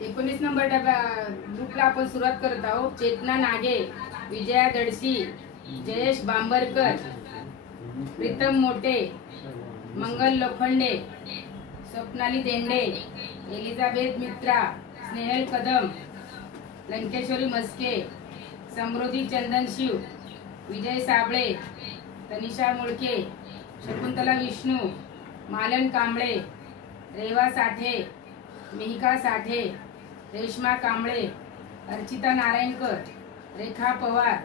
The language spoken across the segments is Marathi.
19 नंबर ग्रुपला आपण सुरुवात करत आहोत। चेतना नागे, विजया दडसी, जयेश बांबरकर, प्रीतम मोटे, मंगल लोखंडे, स्वप्नाली देंडे, एलिझाबेथ मित्रा, स्नेहल कदम, लंकेश्वरी मस्के, समृद्धी चंदनशिव, विजय साबळे, तनिषा मुळके, शकुंतला विष्णू, मालन कांबळे, रेवा साठे, मिहिका साठे, रेश्मा कांबळे, अर्चिता नारायणकर, रेखा पवार,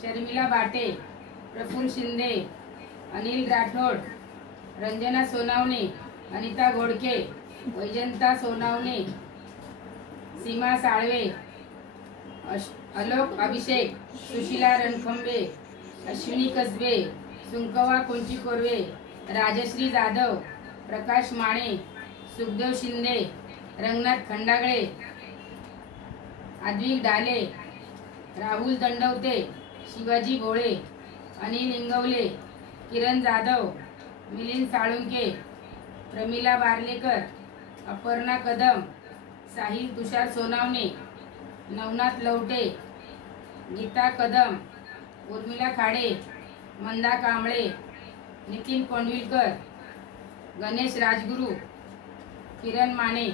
शर्मिला बाटे, प्रफुल्ल शिंदे, अनिल राठोड, रंजना सोनावणे, अनिता घोडके, वैजंता सोनावणे, सीमा साळवे, अलोक अभिषेक, सुशीला रणखंबे, अश्विनी कसबे, सुंकवा कोंची कोरवे, राजश्री जाधव, प्रकाश माणे, सुखदेव शिंदे, रंगनाथ खंडागळे, आद्विक डाले, राहुल दंडवते, शिवाजी भोळे, अनिल इंगवले, किरण जाधव, मिलिंद साळुंके, प्रमिला बार्लेकर, अपर्णा कदम, साहिल तुषार सोनावणे, नवनाथ लवटे, गीता कदम, उर्मिला खाडे, मंदा कांबळे, नितीन कोंडविलकर, गणेश राजगुरू, किरण माने।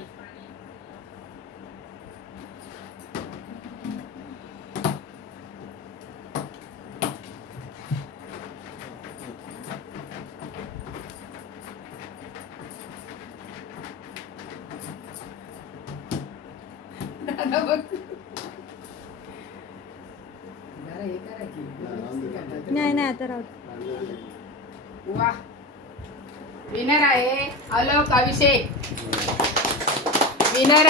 नाही आता राहू। वाह, विनर आहे अलोक अभिषेक, विनर।